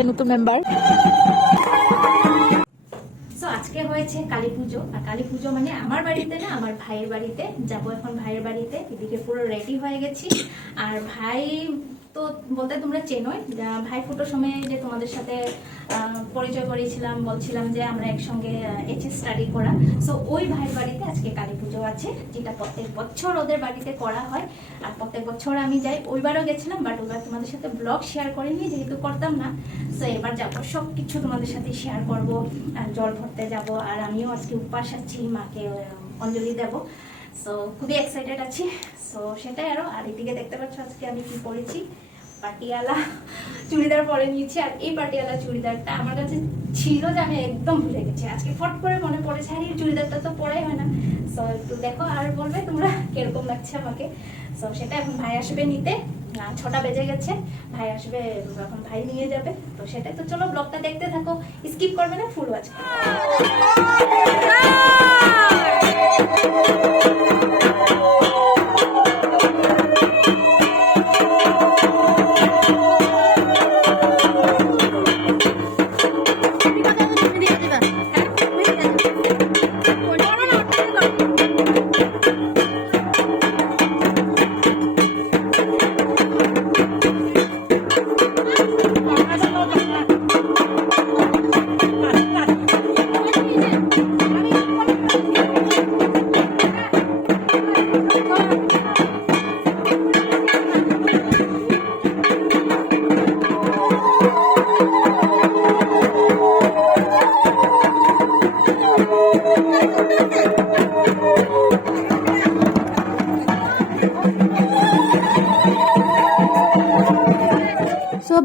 है नতুन member. So আজকে হয়েছে কালী পুজো, আর কালী পুজো মানে আমার বাড়িতে না, আমার ভাইয়ের বাড়িতে যাব। এখন ভাইয়ের বাড়িতে এদিকে পুরো রেডি হয়ে গেছি। আর ভাই তো বলতে তোমরা চেনোই, ভাই ফুটোর সময় যে তোমাদের সাথে পরিচয় করিয়েছিলাম, বলছিলাম যে আমরা একসঙ্গে এইচএস স্টাডি করা। সো ওই ভাইয়ের বাড়িতে আজকে কালী পুজো আছে, যেটা প্রত্যেক বছর ওদের বাড়িতে করা হয়। আর প্রত্যেক বছর আমি যাই, ওইবারও গেছিলাম, বাট ওইবার তোমাদের সাথে ব্লগ শেয়ার করিনি যেহেতু করতাম না। সো এবার যাবো, সব কিছু তোমাদের সাথে শেয়ার করবো। জল ভরতে যাব, আর আমিও আজকে উপবাস আছি, মাকে অঞ্জলি দেব। সো খুবই এক্সাইটেড আছি। সো সেটাই আরো। আর এদিকে দেখতে পাচ্ছ আজকে আমি কি পরেছি, পাটিয়ালা চুড়িদার পরে নিয়েছি। আর এই পাটিয়ালা চুড়িদারটা আমার কাছে ছিল যে আমি একদম ভুলে গেছি, আজকে ফট করে মনে পড়েছে। আর এই চুড়িদারটা তো পরাই হয় না। সো একটু দেখো আর বলবে তোমরা কিরকম লাগছে আমাকে। সো সেটা এখন ভাই আসবে নিতে, 6টা বেজে গেছে, ভাই আসবে, এখন ভাই নিয়ে যাবে। তো সেটাই, তো চলো ব্লগটা দেখতে থাকো, স্কিপ করবে না, ফুল ওয়াচ করবে।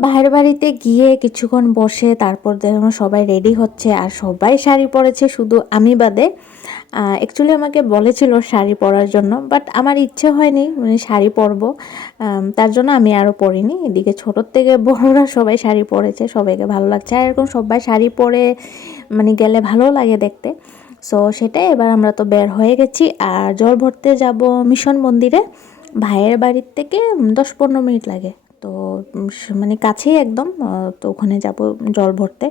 ভাইয়ের বাড়িতে গিয়ে কিছুক্ষণ বসে তারপর দেখুন সবাই রেডি হচ্ছে, আর সবাই শাড়ি পরেছে শুধু আমি বাদে। অ্যাকচুয়ালি আমাকে বলেছিল শাড়ি পরার জন্য, বাট আমার ইচ্ছে হয়নি মানে শাড়ি পরবো, তার জন্য আমি আরও পরিনি। এদিকে ছোটোর থেকে বড়রা সবাই শাড়ি পরেছে, সবাইকে ভালো লাগছে। আর এরকম সবাই শাড়ি পরে মানে গেলে ভালো লাগে দেখতে। সো সেটাই, এবার আমরা তো বের হয়ে গেছি, আর জল ভরতে যাব মিশন মন্দিরে। ভাইয়ের বাড়ির থেকে 10-15 মিনিট লাগে, তো মানে কাছেই একদম। তো ওখানে যাব জল ভরতে।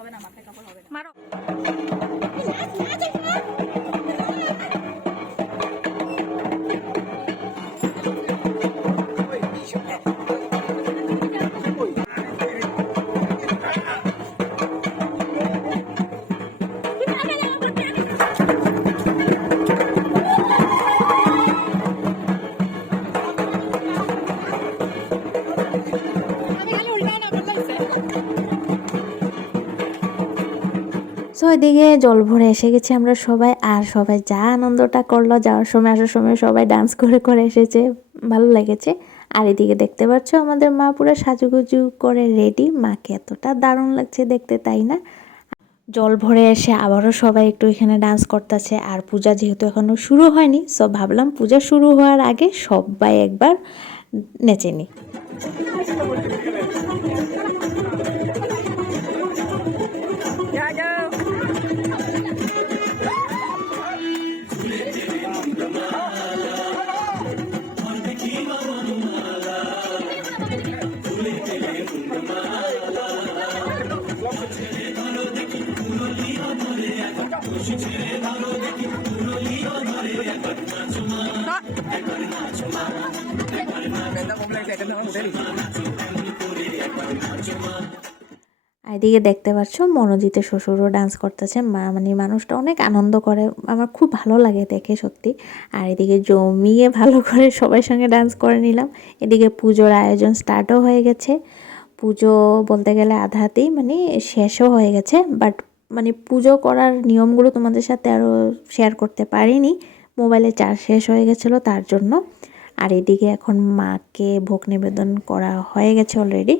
হবে না মাথায় কাপড় হবে না, মারো। সো এদিকে জল ভরে এসে গেছি আমরা সবাই, আর সবাই যা আনন্দটা করলো, যাওয়ার সময় আসার সময় সবাই ডান্স করে করে এসেছে, ভালো লেগেছে। আর এদিকে দেখতে পাচ্ছ আমাদের মা পুরো সাজুগুজু করে রেডি, মাকে এতটা দারুণ লাগছে দেখতে, তাই না? জল ভরে এসে আবারও সবাই একটু এখানে ডান্স করতেছে। আর পূজা যেহেতু এখনো শুরু হয়নি, সো ভাবলাম পূজা শুরু হওয়ার আগে সবাই একবার নেচে নিই। এদিকে দেখতে পাচ্ছ মনোজিতের শ্বশুরও ডান্স করতেছে, মানে মানুষটা অনেক আনন্দ করে, আমার খুব ভালো লাগে দেখে সত্যি। আর এদিকে জমিয়ে ভালো করে সবার সঙ্গে ডান্স করে নিলাম। এদিকে পুজোর আয়োজন স্টার্টও হয়ে গেছে। পুজো বলতে গেলে আধাতেই মানে শেষও হয়ে গেছে, বাট মানে পুজো করার নিয়মগুলো তোমাদের সাথে আরও শেয়ার করতে পারিনি, মোবাইলে চার্জ শেষ হয়ে গেছিলো তার জন্য। আর এদিকে এখন মাকে ভোগ নিবেদন করা হয়ে গেছে অলরেডি।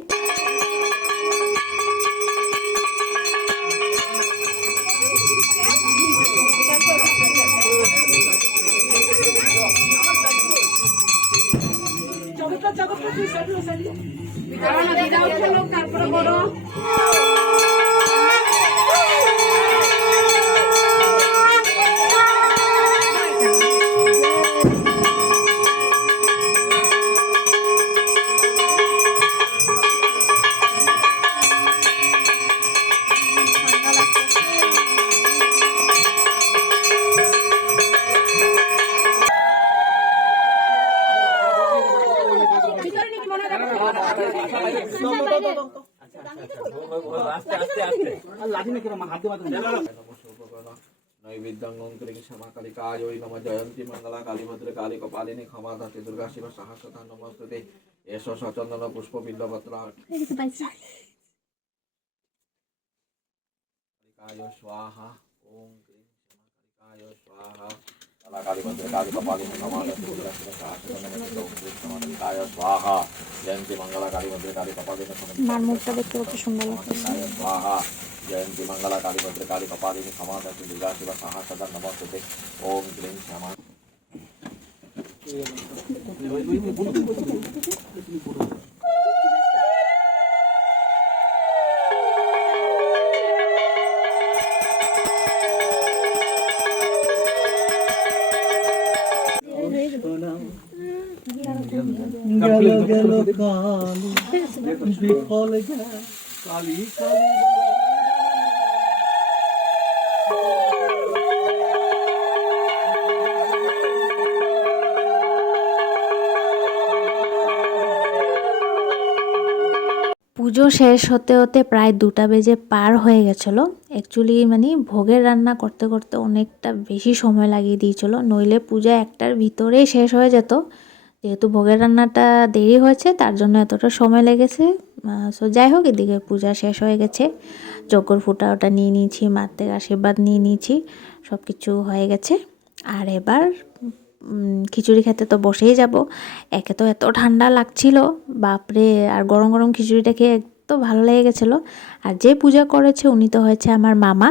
नैवेद्यं क्षमा कालिकाय नमः जयन्ती मंगला काली भद्र काली कपालिनी क्षमा धात्री दुर्गा शिव सहस्रता नमस्ते एष सचंदन पुष्प बिल्वपत्र कालिकाय स्वाहा ओम क्रीं क्षमा कालिकाय स्वाहा काली भद्र काली कपालिनी क्षमा धात्री दुर्गा शिव सहस्रता नमस्ते ओम क्रीं क्षमा कालिकाय स्वाहा जयंती मंगला काली भद्र काली कपालिनी মুখটা দেখতে কত সুন্দর লাগছে। स्वाहा जयंती मंगला काली भद्र काली कपालिनी क्षमा धात्री दुर्गा शिव सहस्रता नमस्ते ओम क्लीं क्षमा काली काली পুজো শেষ হতে হতে প্রায় 2টা বেজে পার হয়ে গেছিলো। অ্যাকচুয়ালি মানে ভোগের রান্না করতে করতে অনেকটা বেশি সময় লাগিয়ে দিয়েছিল, নইলে পূজা 1টার ভিতরেই শেষ হয়ে যেত। যেহেতু ভোগের রান্নাটা দেরি হয়েছে তার জন্য এতটা সময় লেগেছে। সো যাই হোক, এদিকে পূজা শেষ হয়ে গেছে, যজ্ঞর ফুটা ওটা নিয়ে নিয়েছি, মার থেকে আশীর্বাদ নিয়ে নিয়েছি, সব কিছু হয়ে গেছে। আর এবার খিচুড়ি খেতে তো বসেই যাব। একে তো এত ঠান্ডা লাগছিল বাপরে, আর গরম গরম খিচুড়িটা খেয়ে এত ভালো লেগে গেছিলো। আর যে পূজা করেছে উনি তো হয়েছে আমার মামা।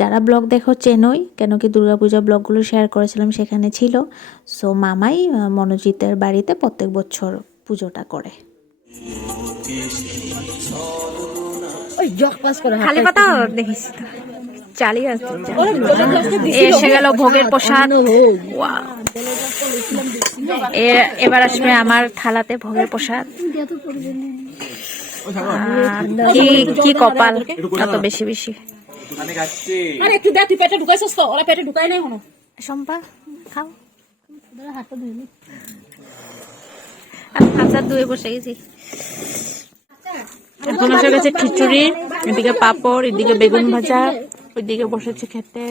যারা ব্লগ দেখো চেনই, কেন কি দুর্গাপূজা ব্লগগুলো শেয়ার করেছিলাম সেখানে ছিল। সো মামাই মনোজিতের বাড়িতে প্রত্যেক বছর পুজোটা করে। খালি পাতা দেখিস চালিয়ে আসছে। এসে গেল ভোগের প্রসাদ। এবার আসবে আমার থালাতে ভোগের প্রসাদ। কি কপাল, এত বেশি বেশি। একটু দেখ, তুই পেটে ঢুকাইছিস তো, ওরা পেটে ঢুকাই নাই কোনো। সম্পা খাও, হাত ধুয়ে বসে গেছি। এখন এসে গেছে খিচুড়ি, এদিকে পাপড়, এদিকে বেগুন ভাজা, ওইদিকে বসেছে খেতে।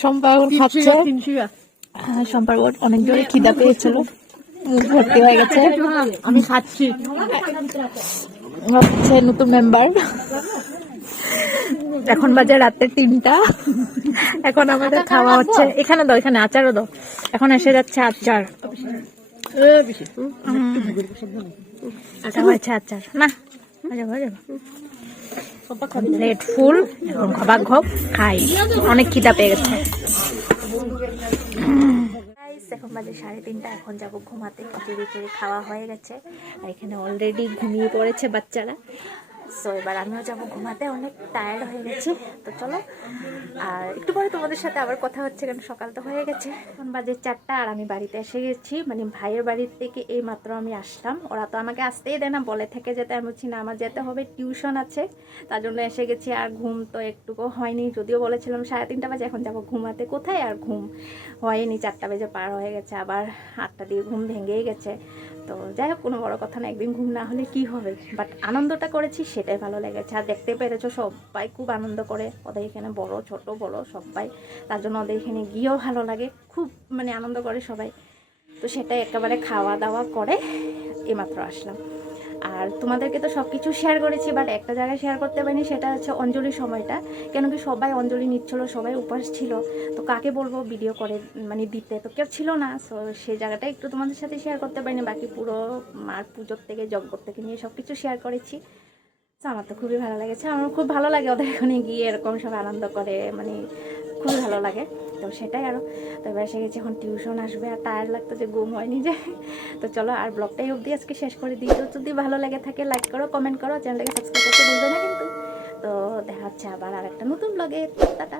সম্পা এখন খাচ্ছে। সম্পার অনেক জোরে খিদা পেয়েছিল, মুখ ভর্তি হয়ে গেছে। আমি খাচ্ছি, হচ্ছে নতুন মেম্বার। এখন বাজে রাতে 3টা। এখন আমাদের খাওয়া হচ্ছে। এখানে দাও, এখানে আচারও দাও। এখন এসে যাচ্ছে আচার। আচ্ছা হয়েছে আচার, না হয়ে যাবো। প্লেট ফুল, এখন খবাক ঘক খাই, অনেক খিদা পেয়ে গেছে। এখন বাজে 3:30, এখন যাব ঘুমাতে। খিচুড়ি খাওয়া হয়ে গেছে আর এখানে অলরেডি ঘুমিয়ে পড়েছে বাচ্চারা। সো এবার আমিও যাবো ঘুমাতে, অনেক টায়ার্ড হয়ে গেছি। তো চলো, আর একটু পরে তোমাদের সাথে আবার কথা হচ্ছে, কারণ সকাল তো হয়ে গেছে। এখন বাজে 4টা আর আমি বাড়িতে এসে গেছি, মানে ভাইয়ের বাড়ির থেকে এই মাত্র আমি আসলাম। ওরা তো আমাকে আসতেই দেয় না, বলে থেকে যেতে। আমি বলছি না, আমার যেতে হবে, টিউশন আছে, তার জন্য এসে গেছি। আর ঘুম তো একটুকু হয়নি, যদিও বলেছিলাম 3:30 বাজে, এখন যাবো ঘুমাতে। কোথায় আর ঘুম হয়নি, 4টা বেজে পার হয়ে গেছে, আবার 8টা দিয়ে ঘুম ভেঙেই গেছে। তো যাই হোক, কোনো বড় কথা না, একদিন ঘুম না হলে কি হবে, বাট আনন্দটা করেছি সেটাই ভালো লেগেছে। আর দেখতে পেরেছো সবাই খুব আনন্দ করে, ওদের এখানে বড় ছোট বড় সবাই, তার জন্য ওদের এখানে গিয়েও ভালো লাগে, খুব মানে আনন্দ করে সবাই। তো সেটাই একেবারে খাওয়া দাওয়া করে এইমাত্র আসলাম। আর তোমাদেরকে তো সব কিছু শেয়ার করেছি, বাট একটা জায়গায় শেয়ার করতে পারিনি, সেটা হচ্ছে অঞ্জলির সময়টা। কেন কি সবাই অঞ্জলি নিচ্ছিল, সবাই উপাস ছিল, তো কাকে বলবো ভিডিও করে মানে দিতে, তো কেউ ছিল না। সো সেই জায়গাটা একটু তোমাদের সাথে শেয়ার করতে পারিনি, বাকি পুরো মার পুজোর থেকে যজ্ঞ থেকে নিয়ে সব কিছু শেয়ার করেছি। তো আমার তো খুবই ভালো লেগেছে, আমার খুব ভালো লাগে ওদের এখানে গিয়ে এরকম সব আনন্দ করে, মানে খুবই ভালো লাগে। তো সেটাই আরও। তো এবার এসে গেছি, এখন টিউশন আসবে, আর টায়ার্ড লাগতো যে ঘুম হয়নি যে। তো চলো, আর ব্লগটাই অবধি আজকে শেষ করে দিই। তো যদি ভালো লাগে থাকে লাইক করো, কমেন্ট করো, চ্যানেলটাকে সাবস্ক্রাইব করতে ভুলবে না কিন্তু। তো দেখা হচ্ছে আবার আর একটা নতুন ব্লগে। টাটা।